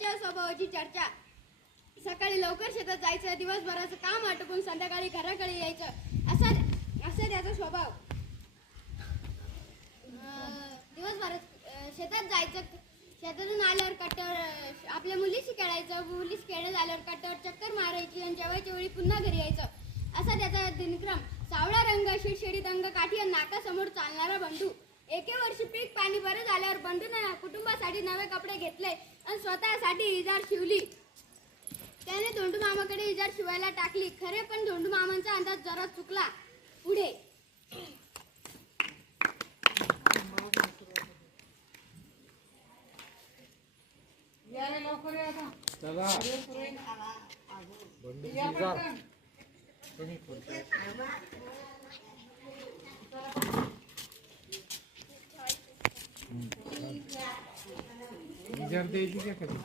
त्याच्या स्वभावाची चर्चा. सकाळी लवकर शेतात जायचं, दिवसभराचं काम आटोपून संध्याकाळी घराकडे यायचं असा त्याचा स्वभाव. दिवसभरात शेतात जायचं, शेतातून आल्यावर कट्ट्यावर आपल्या मुलीशी खेळायचं, मुलीशी खेळत आल्यावर कट्ट्यावर चक्कर मारायची आणि जेवायच्या वेळी पुन्हा घरी यायचं असा त्याचा दिनक्रम. सावळा रंग, शिडशिडीत अंग, काठी आणि नाकासमोर चालणारा बंधू. एके वर्षी पीक पाणी बरं झाल्यावर बंधूने कुटुंबासाठी नवे कपडे घेतले आणि स्वतःसाठी इजार शिवली. त्याने धोंडू मामाकडे इजार शिवायला टाकली. खरे पण धोंडू मामांचा अंदाज जरा चुकला. पुढे इजार द्यायची का कधी?